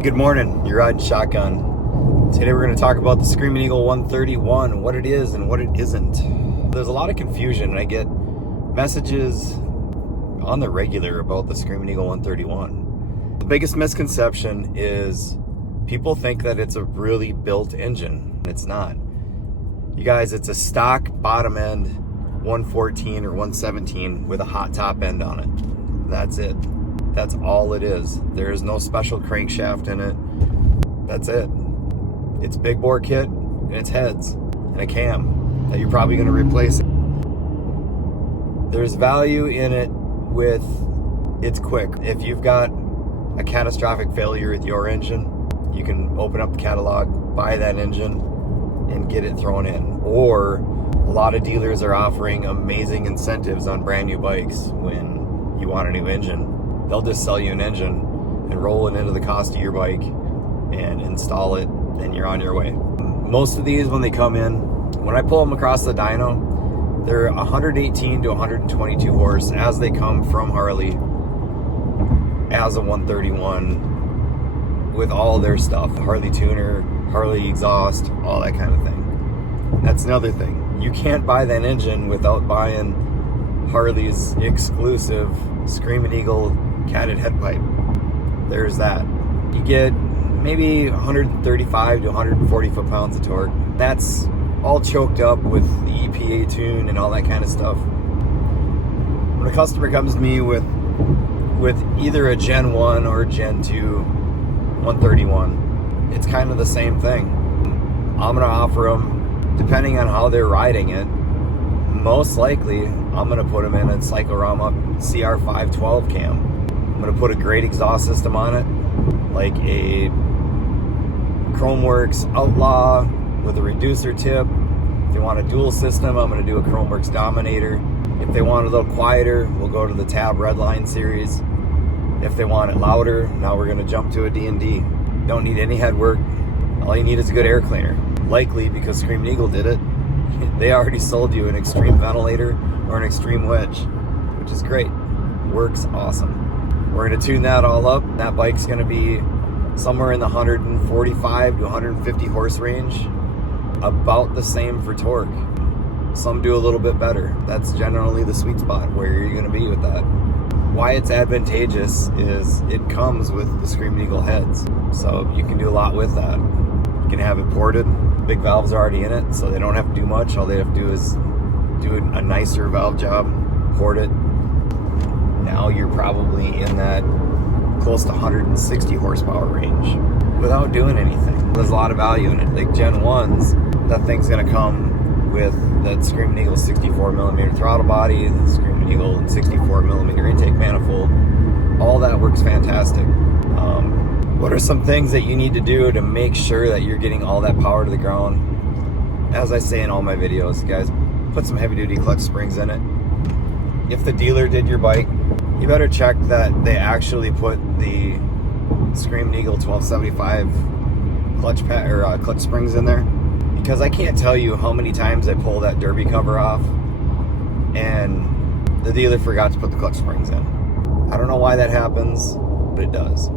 Good morning, you're riding shotgun. Today we're going to talk about the Screaming Eagle 131, what it is and what it isn't. There's a lot of confusion, and I get messages on the regular about the Screaming Eagle 131. The biggest misconception is people think that it's a really built engine. It's not. You guys, it's a stock bottom end 114 or 117 with a hot top end on it. That's it. That's all it is. There is no special crankshaft in it. That's it. It's big bore kit and it's heads and a cam that you're probably going to replace. There's value in it with it's quick. If you've got a catastrophic failure with your engine, you can open up the catalog, buy that engine, and get it thrown in. Or a lot of dealers are offering amazing incentives on brand new bikes when you want a new engine. They'll just sell you an engine and roll it into the cost of your bike and install it, and you're on your way. Most of these, when they come in, when I pull them across the dyno, they're 118 to 122 horse as they come from Harley as a 131 with all their stuff, Harley tuner, Harley exhaust, all that kind of thing. That's another thing. You can't buy that engine without buying Harley's exclusive Screaming Eagle catted head pipe. There's that. You get maybe 135 to 140 foot-pounds of torque. That's all choked up with the EPA tune and all that kind of stuff. When a customer comes to me with either a Gen 1 or Gen 2 131, it's kind of the same thing. I'm going to offer them, depending on how they're riding it, most likely I'm going to put them in a Cyclorama CR512 cam. I'm going to put a great exhaust system on it, like a Chromeworks Outlaw with a reducer tip. If they want a dual system, I'm going to do a Chromeworks Dominator. If they want a little quieter, we'll go to the Tab Redline series. If they want it louder, now we're going to jump to a D&D. Don't need any head work. All you need is a good air cleaner. Likely because Screaming Eagle did it. They already sold you an extreme ventilator or an extreme wedge, which is great. Works awesome. We're going to tune that all up. That bike's going to be somewhere in the 145 to 150 horse range. About the same for torque. Some do a little bit better. That's generally the sweet spot where you're going to be with that. Why it's advantageous is it comes with the Screaming Eagle heads. So you can do a lot with that. You can have it ported. Big valves are already in it, so they don't have to do much. All they have to do is do a nicer valve job, port it. Now you're probably in that close to 160 horsepower range without doing anything. There's a lot of value in it. Like Gen 1s, that thing's going to come with that Screaming Eagle 64mm throttle body, the Screaming Eagle 64mm intake manifold. All that works fantastic. What are some things that you need to do to make sure that you're getting all that power to the ground? As I say in all my videos, guys, put some heavy-duty clutch springs in it. If the dealer did your bike, you better check that they actually put the Screaming Eagle 1275 clutch springs in there. Because I can't tell you how many times I pull that derby cover off and the dealer forgot to put the clutch springs in. I don't know why that happens, but it does.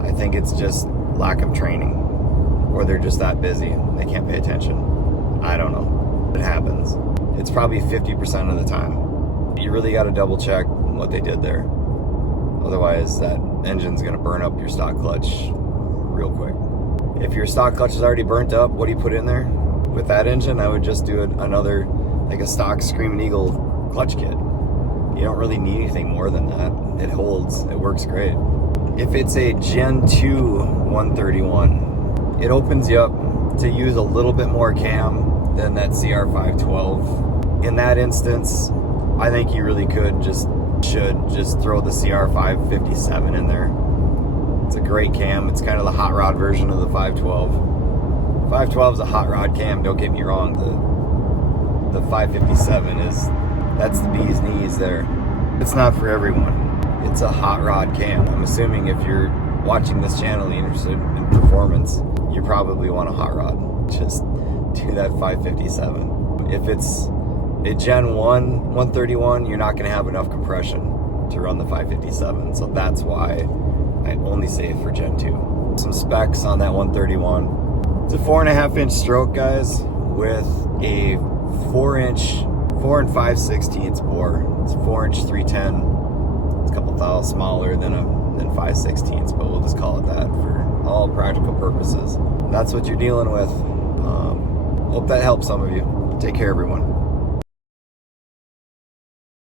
I think it's just lack of training, or they're just that busy. They can't pay attention. I don't know. It happens. It's probably 50% of the time. You really got to double check what they did there. Otherwise, that engine's going to burn up your stock clutch real quick. If your stock clutch is already burnt up, what do you put in there? With that engine, I would just do another, like a stock Screaming Eagle clutch kit. You don't really need anything more than that. It holds. It works great. If it's a Gen 2 131, it opens you up to use a little bit more cam than that CR512. In that instance, I think you really should just throw the CR557 in there. It's a great cam. It's kind of the hot rod version of the 512. 512 is a hot rod cam, don't get me wrong. The 557 that's the bee's knees there. It's not for everyone. It's a hot rod cam. I'm assuming if you're watching this channel and interested in performance, you probably want a hot rod. Just do that 557. If it's a Gen 1 131, you're not going to have enough compression to run the 557. So that's why I only say it for Gen 2. Some specs on that 131. It's a 4.5-inch stroke, guys, with a 4 and 5/16 bore. It's 4-inch 310. It's a couple thou smaller than 5/16, but we'll just call it that for all practical purposes. That's what you're dealing with. Hope that helps some of you. Take care, everyone.